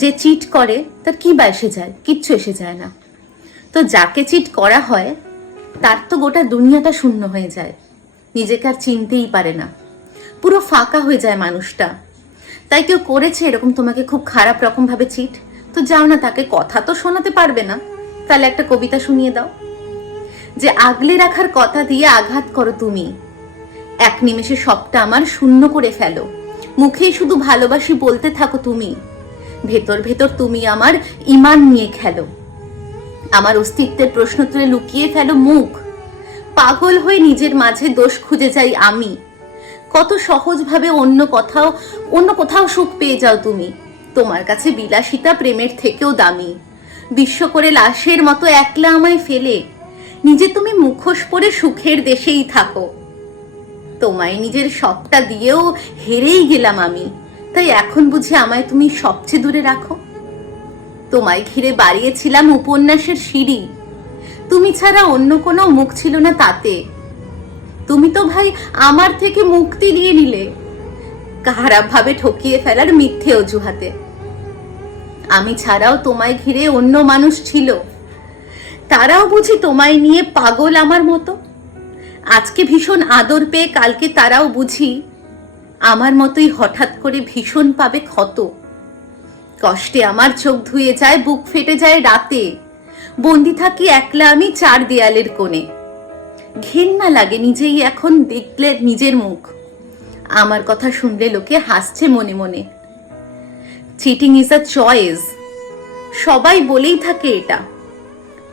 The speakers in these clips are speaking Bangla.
যে চিট করে তার কি বা এসে যায়? কিচ্ছু এসে যায় না। তো যাকে চিট করা হয় তার তো গোটা দুনিয়াটা শূন্য হয়ে যায়, নিজেকে আর চিনতেই পারে না, পুরো ফাঁকা হয়ে যায় মানুষটা। তাই কেউ করেছে এরকম তোমাকে খুব খারাপ রকম ভাবে চিট, তো যাও না, তাকে কথা তো শোনাতে পারবে না, তাহলে একটা কবিতা শুনিয়ে দাও। যে আগলে রাখার কথা দিয়ে আঘাত করো তুমি, এক নিমেষে সবটা আমার শূন্য করে ফেলো, মুখেই শুধু ভালোবাসি বলতে থাকো তুমি, ভেতর ভেতর তুমি আমার ইমান নিয়ে খেলো, আমার অস্তিত্বের প্রশ্ন তুলে লুকিয়ে ফেলো মুখ, পাগল হয়ে নিজের মাঝে দোষ খুঁজে যাই আমি, কত সহজভাবে অন্য কোথাও সুখ পেয়ে যাও তুমি, তোমার কাছে বিলাসিতা প্রেমের থেকেও দামি, বিশ্ব করে লাশের মতো একলা আমায় ফেলে নিজে তুমি মুখোশ পরে সুখের দেশেই থাকো, তোমায় নিজের সবটা দিয়েও হেরেই গেলাম আমি, তাই এখন বুঝি আমায় তুমি সবচেয়ে দূরে রাখো, তোমায় ঘিরে বাড়িয়েছিলাম উপন্যাসের সিঁড়ি, তুমি ছাড়া অন্য কোনো মুখ ছিল না তাতে, তুমি তো ভাই আমার থেকে মুক্তি নিয়ে নিলে খারাপ ভাবে ঠকিয়ে ফেলার মিথ্যে অজুহাতে, আমি ছাড়াও তোমায় ঘিরে অন্য মানুষ ছিল, তারাও বুঝি তোমায় নিয়ে পাগল আমার মতো, আজকে ভীষণ আদর পেয়ে কালকে তারাও বুঝি আমার মতোই হঠাৎ করে ভীষণ পাবে ক্ষত, কষ্টে আমার চোখ ধুয়ে যায়, বুক ফেটে যায় রাতে, বন্দি থাকি একলা আমি চার দেয়ালের কোণে, ঘেন্না লাগে নিজেই এখন দেখলে নিজের মুখ, আমার কথা শুনলে লোকে হাসছে মনে মনে, চিটিং ইজ আ চয়েস, সবাই বলেই থাকে এটা,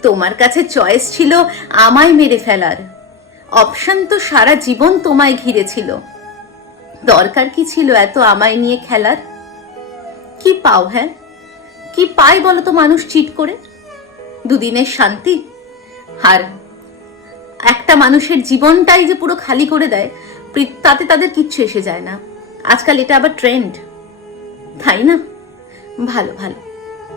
তোমার কাছে চয়েস ছিল আমায় মেরে ফেলার, অপশন তো সারা জীবন তোমায় ঘিরে ছিল, দরকার কি ছিল এত আমায় নিয়ে খেলার? কি পাও? হ্যাঁ, কি পাই বলো তো মানুষ চিট করে? দুদিনের শান্তি, আর একটা মানুষের জীবনটাই যে পুরো খালি করে দেয়, তাতে তাদের কিচ্ছু এসে যায় না। আজকাল এটা আবার ট্রেন্ড, তাই না? ভালো ভালো।